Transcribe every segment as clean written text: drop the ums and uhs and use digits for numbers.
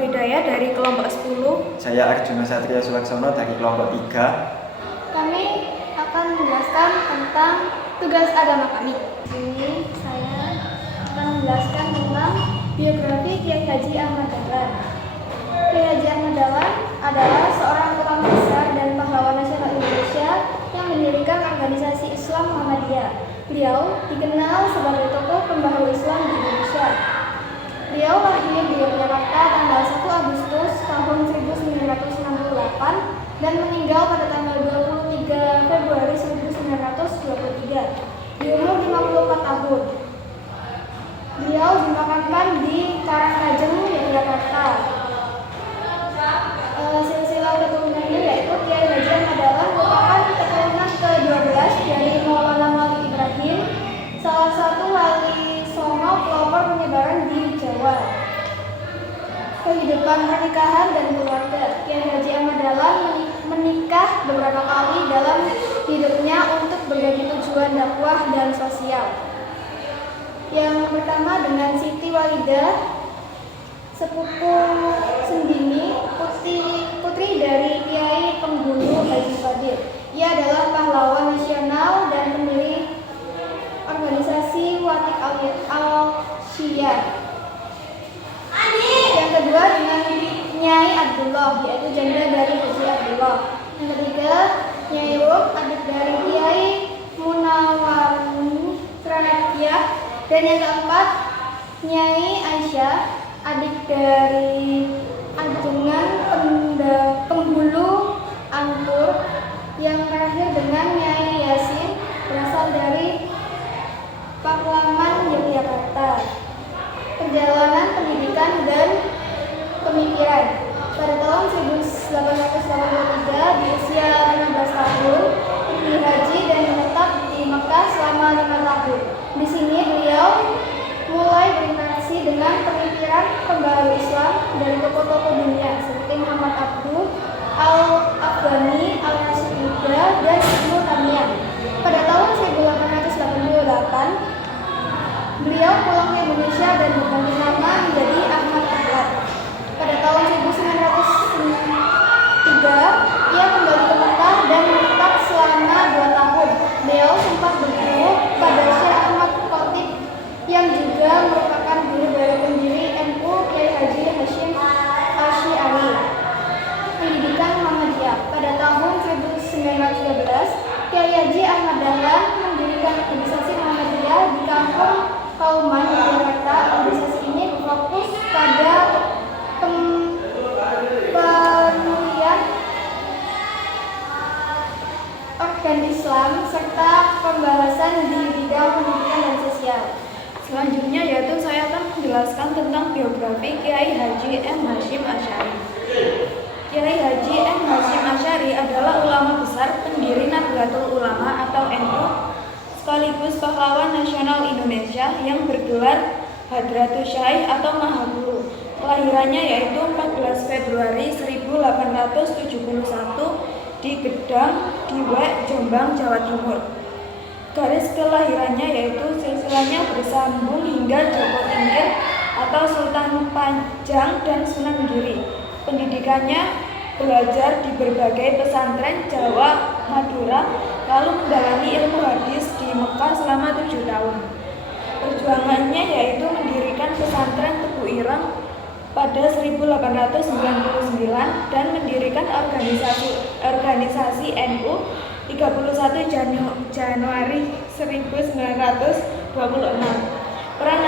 Hidayah dari kelompok 10. Saya Arjuna Satria Sulaksono dari kelompok 3. Kami akan menjelaskan tentang tugas agama kami. Di sini saya akan menjelaskan tentang biografi Kiai Haji Ahmad Dahlan. Kiai Haji Ahmad Dahlan adalah seorang ulama besar dan pahlawan nasional Indonesia yang mendirikan organisasi Islam Muhammadiyah. Beliau dikenal sebagai tokoh pembaharu Islam di Indonesia. Beliau lahir di Yogyakarta tanggal 1 Agustus tahun 1968 dan meninggal pada tanggal 23 Februari 1923 di umur 54 tahun. Beliau dimakamkan di Karangrajeng, Yogyakarta. Silsilah keturunannya yaitu Kiai Haji Ahmad Dahlan merupakan keturunan ke-12 dari Maulana Malik Ibrahim, salah satu wali songo pelopor penyebaran di Jawa. Kehidupan pernikahan dan keluarga. Kiai Haji Ahmad Dahlan menikah beberapa kali dalam hidupnya untuk berbagai tujuan dakwah dan sosial. Yang pertama dengan Siti Walidah, sepupu sendiri, putri dari Kiai Penghulu Haji Qadir. Ia adalah pahlawan nasional dan pendiri organisasi Watik Al-Syiyah. Yang kedua dengan Nyai Abdullah, yaitu janda dari Haji Abdullah. Yang ketiga Nyai Rum, adik dari Kiai Munawarni Sranatiyah. Dan yang keempat Nyai Aisyah, adik dari Ajengan Penghulu Angkur. Yang terakhir dengan Nyai Yasin, berasal dari Pakuaman, Yogyakarta. Perjalanan pendidikan dan pemikiran. Pada tahun 1883 di usia 15 tahun dihaji dan menetap di Mekah selama 5 tahun. Di sini beliau mulai berinteraksi dengan pemikiran pembaharu Islam dari tokoh-tokoh dunia seperti Muhammad Abduh, Al-Afghani, Al-Rasyid Muda, dan Ibnu Taimiyah. Pada tahun 1888 beliau pulang ke Indonesia dan berganti nama menjadi Ahmad Dahlan. Pada tahun 1903 ia kembali ke Mekah dan menetap selama 2 tahun. Beliau sempat berguru pada Syekh Ahmad Khatib yang juga merupakan guru dari pendiri NU Kiai Haji Hasyim Asy'ari. Pendidikan Muhammadiyah. Pada tahun 1913 Kiai Haji Ahmad Dahlan mendirikan organisasi Muhammadiyah di kampung Kauman, Yogyakarta. Organisasi ini berfokus pada pemulihan organ Islam serta pembahasan di bidang pendidikan dan sosial. Selanjutnya yaitu saya akan menjelaskan tentang biografi Kiai Haji M. Hasyim Asy'ari. Kiai Haji M. Hasyim Asy'ari adalah ulama besar, pendiri Nahdlatul Ulama atau NU, sekaligus pahlawan nasional Indonesia yang bergelar Hadratus Syekh atau Maha Guru. Kelahirannya yaitu 14 Februari 1871 di Gedang, Diwek, Jombang, Jawa Timur. Garis kelahirannya yaitu silsilahnya bersambung hingga Joko Tingkir atau Sultan Panjang dan Sunan Giri. Pendidikannya belajar di berbagai pesantren Jawa, Madura, lalu mendalami ilmu hadis di Mekah selama 7 tahun. Perjuangannya yaitu mendirikan pesantren Tebu Ireng pada 1899 dan mendirikan organisasi NU 31 Januari 1926. Peran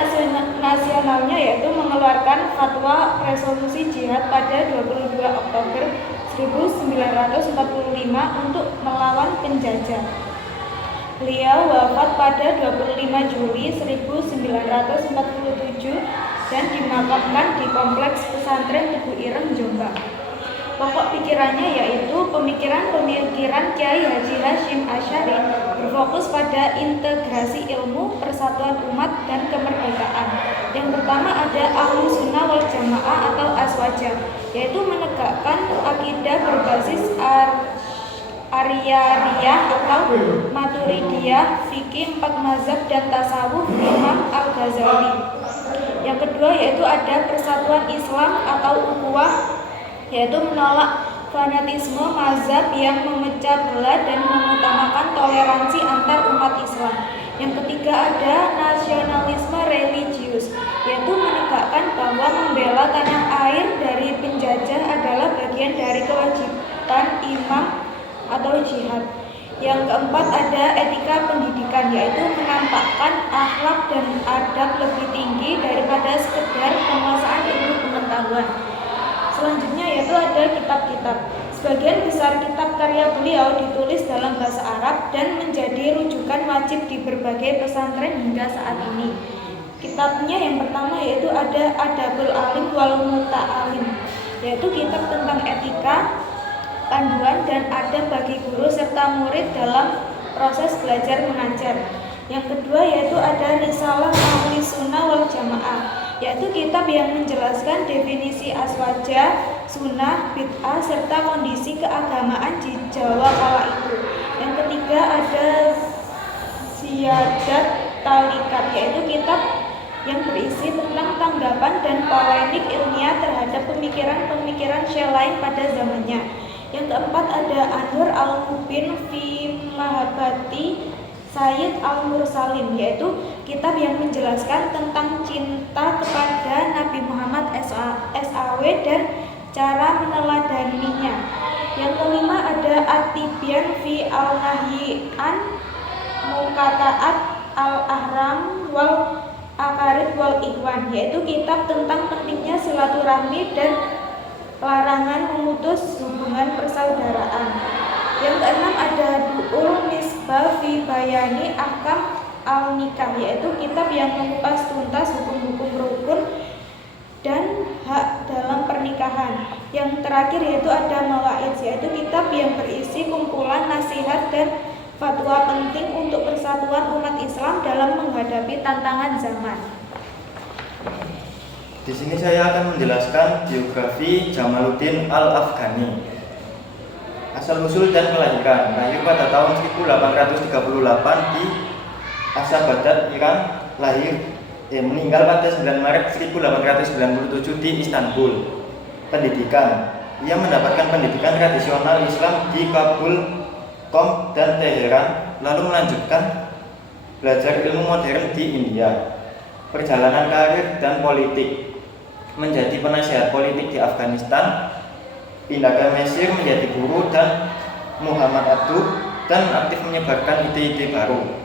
nasionalnya yaitu mengeluarkan fatwa resolusi jihad pada 22 Oktober 1945 untuk melawan penjajah. Beliau wafat pada 25 Juli 1947 dan dimakamkan di Kompleks Pesantren Tebu Ireng, Jombang. Pokok pikirannya yaitu pemikiran Kiai Haji Hasyim Asy'ari berfokus pada integrasi ilmu, persatuan umat, dan kemerdekaan. Yang pertama ada Ahlus Sunnah wal Jamaah atau Aswaja, yaitu menegakkan akidah berbasis Aryariyah atau Maturidiyah, fikih 4 mazhab dan tasawuf Imam Al-Ghazali. Yang kedua yaitu ada Persatuan Islam atau Ukhuwah, yaitu menolak fanatisme mazhab yang memecah belah dan mengutamakan toleransi antar umat Islam. Yang ketiga ada nasionalisme religius, yaitu menegakkan bahwa membela tanah air dari penjajah adalah bagian dari kewajiban imam atau jihad. Yang keempat ada etika pendidikan, yaitu menampakkan akhlak dan adab lebih tinggi daripada sekedar penguasaan ilmu pengetahuan. Selanjutnya yaitu ada kitab-kitab. Sebagian besar kitab karya beliau ditulis dalam bahasa Arab dan menjadi rujukan wajib di berbagai pesantren hingga saat ini. Kitabnya yang pertama yaitu ada Adabul Alim wal Muta'alim, yaitu kitab tentang etika, panduan dan adab bagi guru serta murid dalam proses belajar mengajar. Yang kedua yaitu ada Risalah Ahli Sunnah wal Jamaah, yaitu kitab yang menjelaskan definisi aswaja, sunnah, bid'ah, serta kondisi keagamaan di Jawa kala itu. Yang ketiga ada Ziyadat Talikat, yaitu kitab yang berisi tentang tanggapan dan polemik ilmiah terhadap pemikiran-pemikiran Syiah lain pada zamannya. Yang keempat ada Anwar al-Mubin fi Mahabbati Sayyid al-Mursalin, yaitu kitab yang menjelaskan tentang cinta kepada Nabi Muhammad SAW dan cara meneladaninya. Yang kelima ada At-Tibyan fi al-Nahyi an Mukata'at al-Ahram wal Akarib wal Ikhwan, yaitu kitab tentang pentingnya silaturahmi dan larangan memutus hubungan persaudaraan. Yang keenam ada Du'ul Misbah fi Bayani Ahkam al-Nikah, yaitu kitab yang mengupas tuntas hukum-hukum rukun dan hak dalam pernikahan. Yang terakhir yaitu ada Mawa'id, yaitu kitab yang berisi kumpulan nasihat dan fatwa penting untuk persatuan umat Islam dalam menghadapi tantangan zaman. Di sini saya akan menjelaskan biografi Jamaluddin Al-Afghani. Asal usul dan kelahiran, lahir pada tahun 1838 di Asadabad, Iran. Meninggal pada 9 Maret 1897 di Istanbul. Pendidikan, ia mendapatkan pendidikan tradisional Islam di Kabul, Qom dan Teheran, lalu melanjutkan belajar ilmu modern di India. Perjalanan karir dan politik, menjadi penasihat politik di Afghanistan, pindah ke Mesir menjadi guru dan Muhammad Abduh, dan aktif menyebarkan ide-ide baru.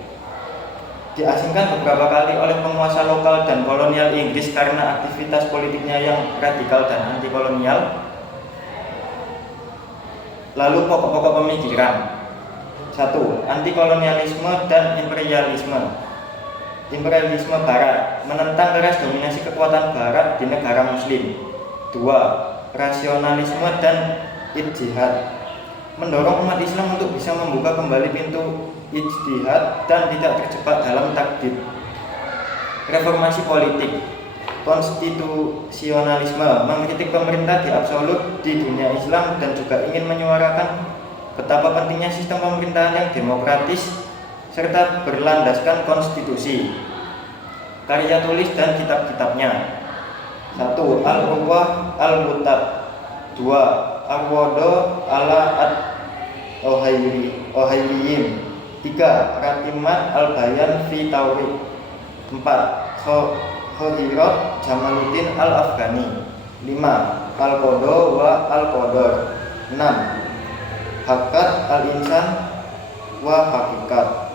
Diasingkan beberapa kali oleh penguasa lokal dan kolonial Inggris karena aktivitas politiknya yang radikal dan anti kolonial. Lalu pokok-pokok pemikiran: 1. Anti-kolonialisme dan imperialisme. Imperialisme Barat, menentang keras dominasi kekuatan Barat di negara Muslim. 2. Rasionalisme dan ijtihad, mendorong umat Islam untuk bisa membuka kembali pintu ijtihad dan tidak terjebak dalam takdir. Reformasi politik. Konstitusionalisme, mengkritik pemerintah di absolut di dunia Islam dan juga ingin menyuarakan betapa pentingnya sistem pemerintahan yang demokratis serta berlandaskan konstitusi. Karya tulis dan kitab-kitabnya: 1. Al-Urwah Al-Mutab. 2. Ar-Wado ala Al-Ohayliyin. 3. Ratimat Al-Bayan fi Taurid. 4. Khahirat Jamaluddin Al-Afghani. 5. Al-Qodo wa Al-Qodor. 6. Hakikat Al-Insan wa Hakikat.